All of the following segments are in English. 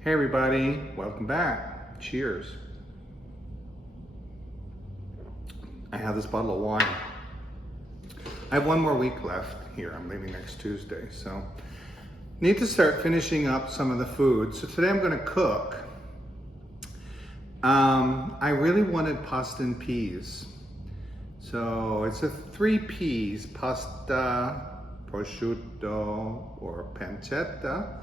Hey everybody, welcome back. Cheers. I have this bottle of wine. I have one more week left here. I'm leaving next Tuesday, so need to start finishing up some of the food. So today I'm going to cook. I really wanted pasta and peas. So it's a 3 P's, pasta, prosciutto, or pancetta,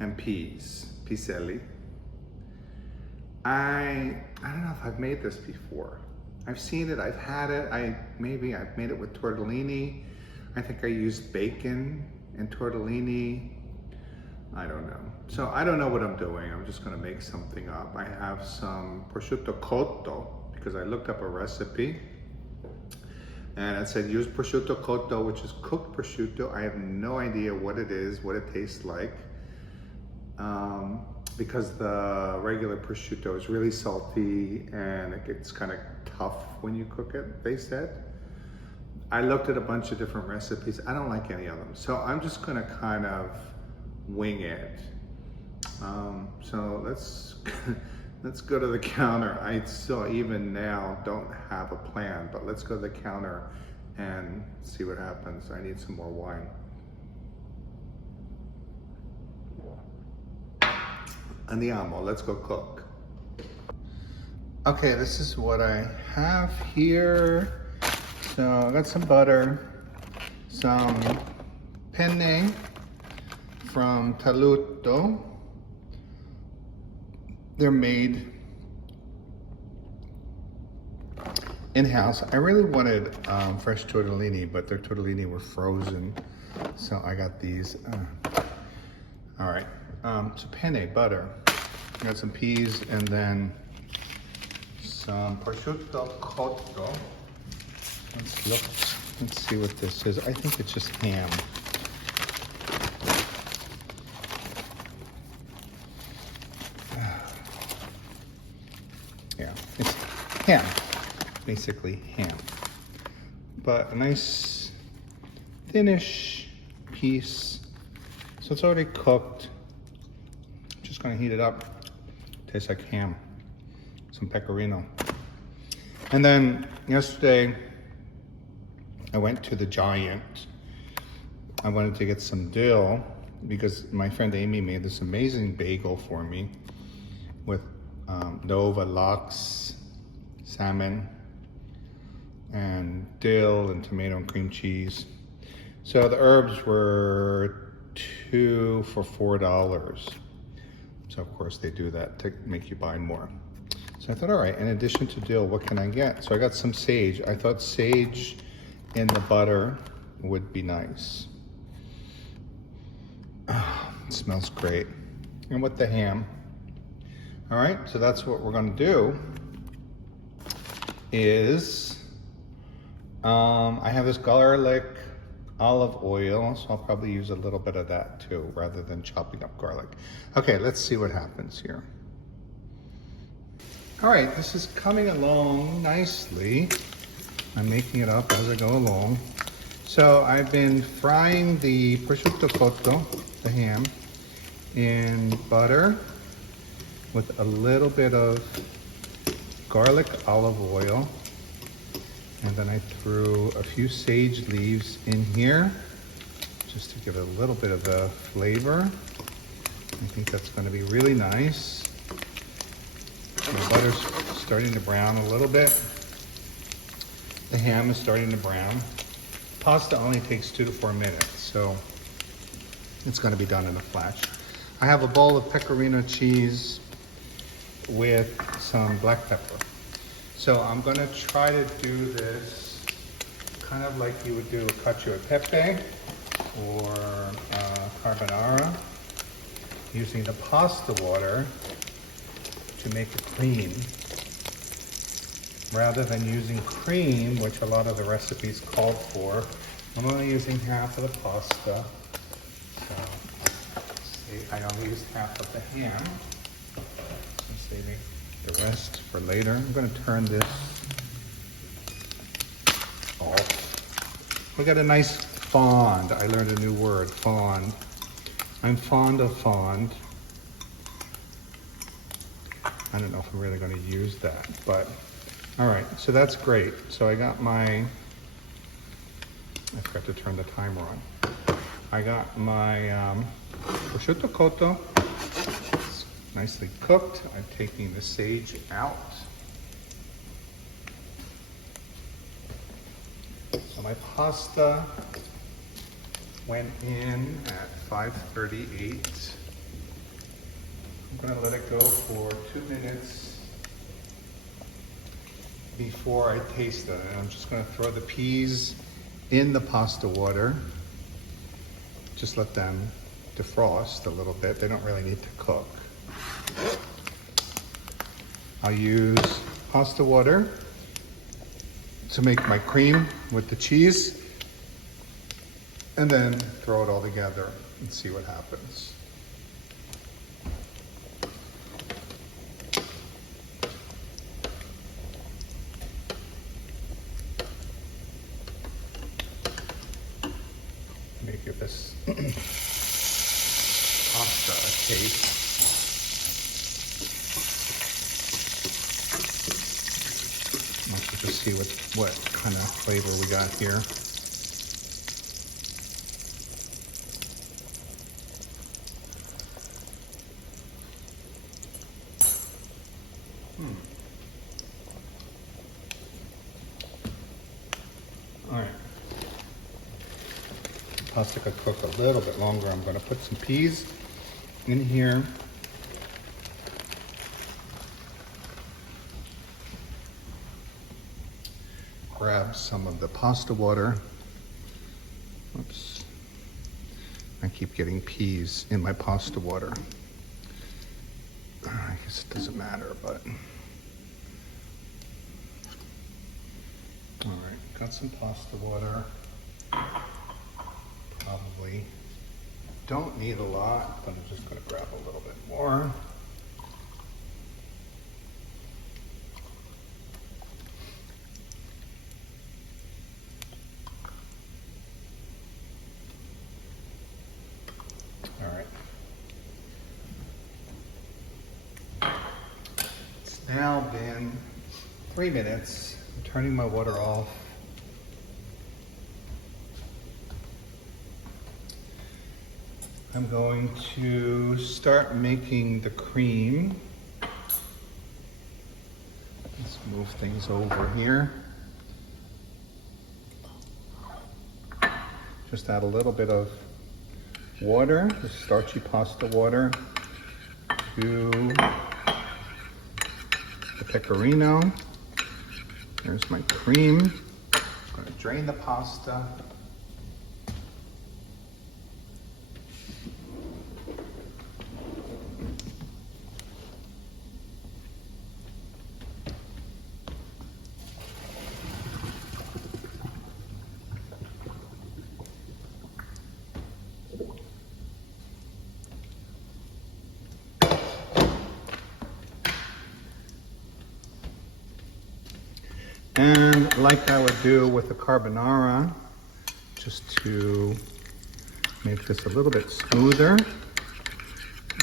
and peas. Piselli. I don't know if I've made this before. I've seen it, I've had it. Maybe I've made it with tortellini. I think I used bacon and tortellini. I don't know. So I don't know what I'm doing. I'm just gonna make something up. I have some prosciutto cotto because I looked up a recipe and it said use prosciutto cotto, which is cooked prosciutto. I have no idea what it is, what it tastes like. Because the regular prosciutto is really salty and it gets kind of tough when you cook it, they said. I looked at a bunch of different recipes. I don't like any of them. So I'm just gonna kind of wing it. So let's go to the counter. I still even now don't have a plan, but let's go to the counter and see what happens. I need some more wine. Andiamo, let's go cook. Okay, this is what I have here. So I got some butter, some penne from Taluto. They're made in-house. I really wanted fresh tortellini, but their tortellini were frozen. So I got these. All right. So penne, butter. I got some peas and then some prosciutto cotto. Let's look. Let's see what this is. I think it's just ham. Yeah, it's ham. Basically ham. But a nice thinnish piece. So it's already cooked. Just gonna heat it up. Tastes like ham. Some pecorino. And then yesterday, I went to the Giant. I wanted to get some dill because my friend Amy made this amazing bagel for me with Nova, lox, salmon, and dill and tomato and cream cheese. So the herbs were 2 for $4. So of course they do that to make you buy more. So I thought, all right, in addition to dill, what can I get? So I got some sage. I thought sage in the butter would be nice. Oh, it smells great. And with the ham. All right, so that's what we're gonna do is, I have this garlic olive oil, so I'll probably use a little bit of that too, rather than chopping up garlic. Okay, let's see what happens here. All right, this is coming along nicely. I'm making it up as I go along. So I've been frying the prosciutto cotto, the ham, in butter with a little bit of garlic olive oil. And then I threw a few sage leaves in here just to give it a little bit of a flavor. I think that's going to be really nice. The butter's starting to brown a little bit. The ham is starting to brown. Pasta only takes 2 to 4 minutes, so it's going to be done in a flash. I have a bowl of pecorino cheese with some black pepper. So I'm gonna try to do this kind of like you would do a caccio e peppe or carbonara, using the pasta water to make a cream, rather than using cream, which a lot of the recipes called for. I'm only using half of the pasta. So see, I only used half of the ham. I'm saving the rest for later. I'm going to turn this off. We got a nice fond. I learned a new word, fond. I'm fond of fond. I don't know if I'm really going to use that, but all right, so that's great. So I got my, I forgot to turn the timer on. I got my prosciutto cotto. It's nicely cooked. I'm taking the sage out. So my pasta went in at 5:38. I'm gonna let it go for 2 minutes before I taste it. And I'm just gonna throw the peas in the pasta water. Just let them defrost a little bit. They don't really need to cook. I'll use pasta water to make my cream with the cheese, and then throw it all together and see what happens. Let me give this pasta a taste. Let's just see what kind of flavor we got here. All right. Pasta could cook a little bit longer. I'm going to put some peas in here. Grab some of the pasta water. Oops. I keep getting peas in my pasta water. I guess it doesn't matter, but. All right, got some pasta water. Probably don't need a lot, but I'm just going to grab a little bit more. All right. It's now been 3 minutes. I'm turning my water off. I'm going to start making the cream. Let's move things over here. Just add a little bit of water, the starchy pasta water, to the pecorino. There's my cream. I'm going to drain the pasta. And like I would do with the carbonara, just to make this a little bit smoother,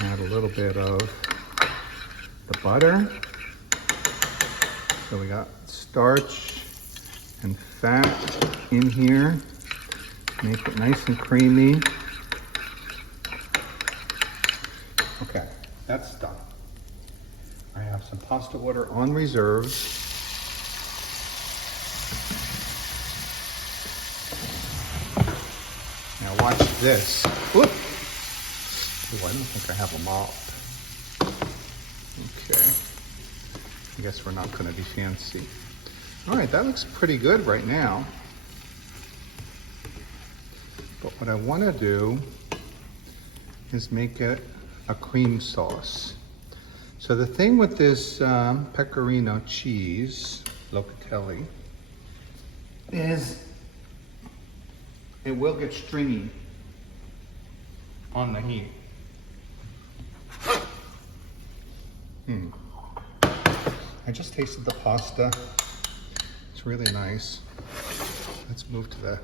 add a little bit of the butter. So we got starch and fat in here, make it nice and creamy. Okay, that's done. I have some pasta water on reserve. Now watch this. Whoop. Ooh, I don't think I have a mop. Okay. I guess we're not going to be fancy. All right, that looks pretty good right now. But what I want to do is make it a cream sauce. So the thing with this pecorino cheese, locatelli, is it will get stringy on the heat. I just tasted the pasta. It's really nice. Let's move to the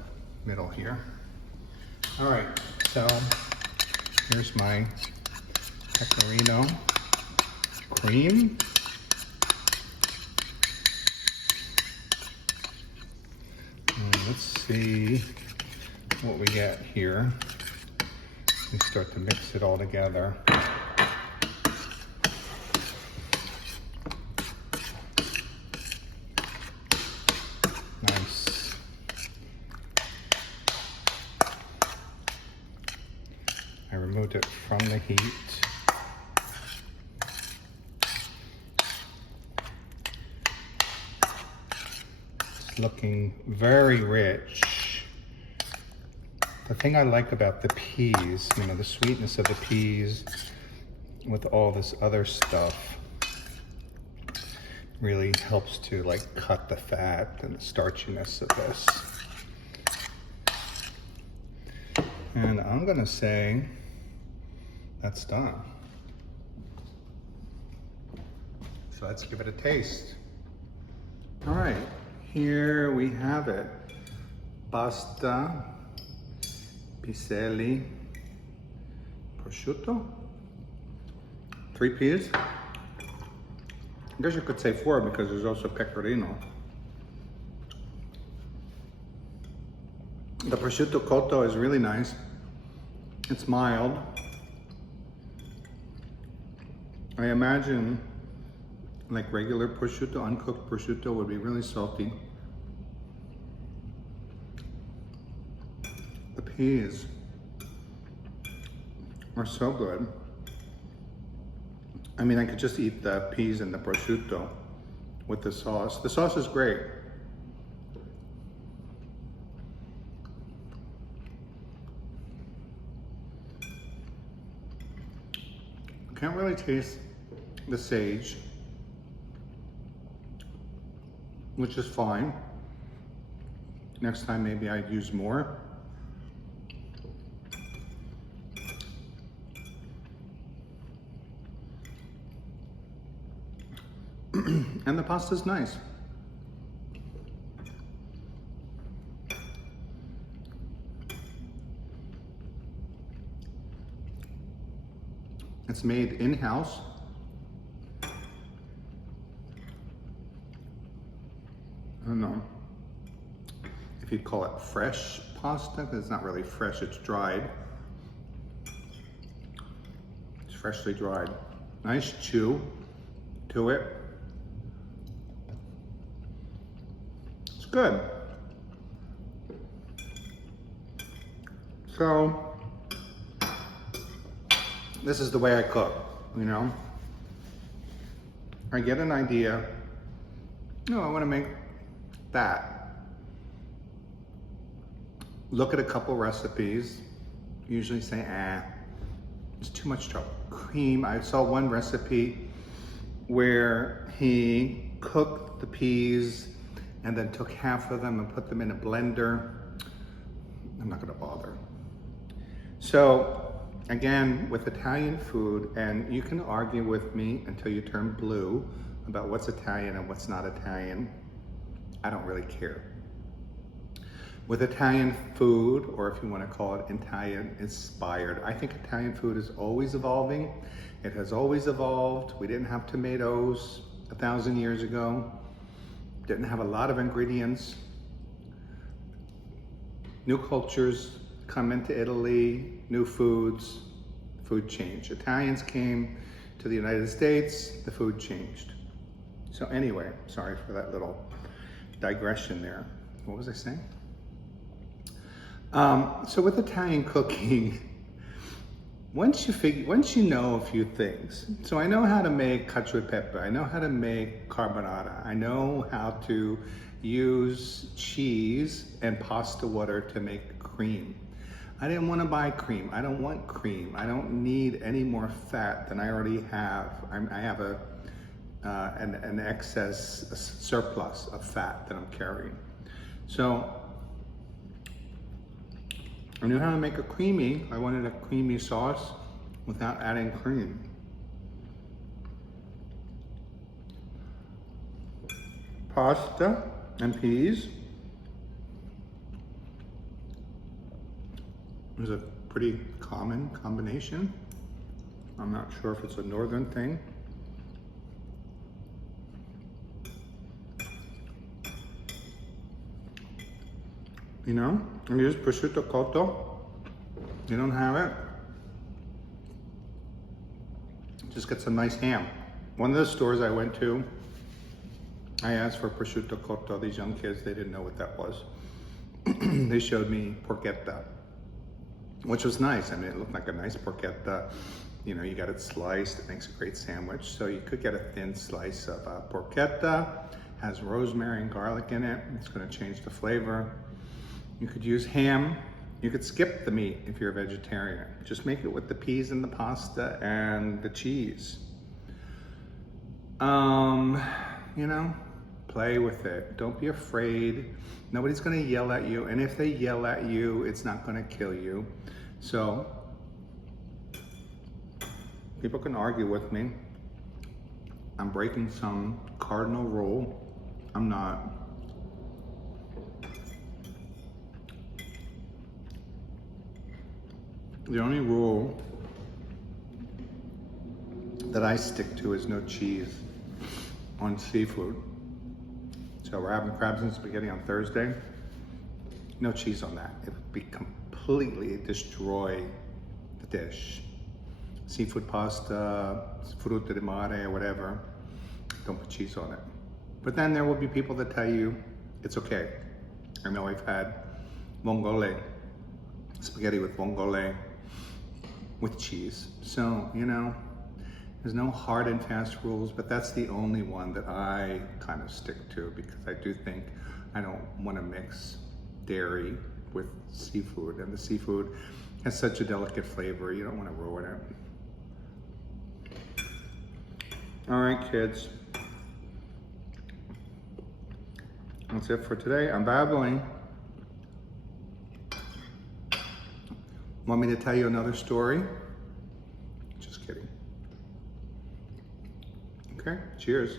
middle here. All right, so here's my pecorino cream. And let's see what we get here. We start to mix it all together. Nice. I removed it from the heat. It's looking very rich. The thing I like about the peas, you know, the sweetness of the peas with all this other stuff really helps to like cut the fat and the starchiness of this. And I'm gonna say that's done. So let's give it a taste. All right, here we have it. Pasta, piselli, prosciutto, 3 peas. I guess you could say 4 because there's also pecorino. The prosciutto cotto is really nice. It's mild. I imagine like regular prosciutto, uncooked prosciutto would be really salty. The peas are so good. I mean, I could just eat the peas and the prosciutto with the sauce. The sauce is great. Can't really taste the sage, which is fine. Next time maybe I'd use more. And the pasta's nice. It's made in-house. I don't know if you'd call it fresh pasta, because it's not really fresh, it's dried. It's freshly dried. Nice chew to it. It's good. So, this is the way I cook, you know? I get an idea, I want to make that. Look at a couple recipes, usually say, it's too much cream. I saw one recipe where he cooked the peas and then took half of them and put them in a blender. I'm not gonna bother. So, again, with Italian food, and you can argue with me until you turn blue about what's Italian and what's not Italian. I don't really care. With Italian food, or if you want to call it Italian inspired, I think Italian food is always evolving. It has always evolved. We didn't have tomatoes 1,000 years ago. Didn't have a lot of ingredients. New cultures come into Italy, new foods, food changed. Italians came to the United States, the food changed. So anyway, sorry for that little digression there. What was I saying? So with Italian cooking, once you know a few things. So I know how to make caccio e peppe. I know how to make carbonara. I know how to use cheese and pasta water to make cream. I didn't want to buy cream. I don't want cream. I don't need any more fat than I already have. I have an excess, a surplus of fat that I'm carrying. So I knew how to make I wanted a creamy sauce without adding cream. Pasta and peas is a pretty common combination. I'm not sure if it's a northern thing. You know, and use prosciutto cotto. You don't have it, just get some nice ham. One of the stores I went to, I asked for prosciutto cotto. These young kids, they didn't know what that was. They showed me porchetta, which was nice. I mean, it looked like a nice porchetta. You know, you got it sliced. It makes a great sandwich. So you could get a thin slice of porchetta. Has rosemary and garlic in it. It's going to change the flavor. You could use ham. You could skip the meat if you're a vegetarian. Just make it with the peas and the pasta and the cheese. You know, play with it. Don't be afraid. Nobody's gonna yell at you. And if they yell at you, it's not gonna kill you. So, people can argue with me. I'm breaking some cardinal rule. I'm not. The only rule that I stick to is no cheese on seafood. So we're having crabs and spaghetti on Thursday. No cheese on that. It would be completely destroy the dish. Seafood pasta, frutta di mare, or whatever. Don't put cheese on it. But then there will be people that tell you it's okay. I know I've had vongole, spaghetti with vongole with cheese. So, you know, there's no hard and fast rules, but that's the only one that I kind of stick to because I do think I don't want to mix dairy with seafood, and the seafood has such a delicate flavor, you don't want to ruin it. All right, kids. That's it for today. I'm babbling. Want me to tell you another story? Just kidding. Okay, cheers.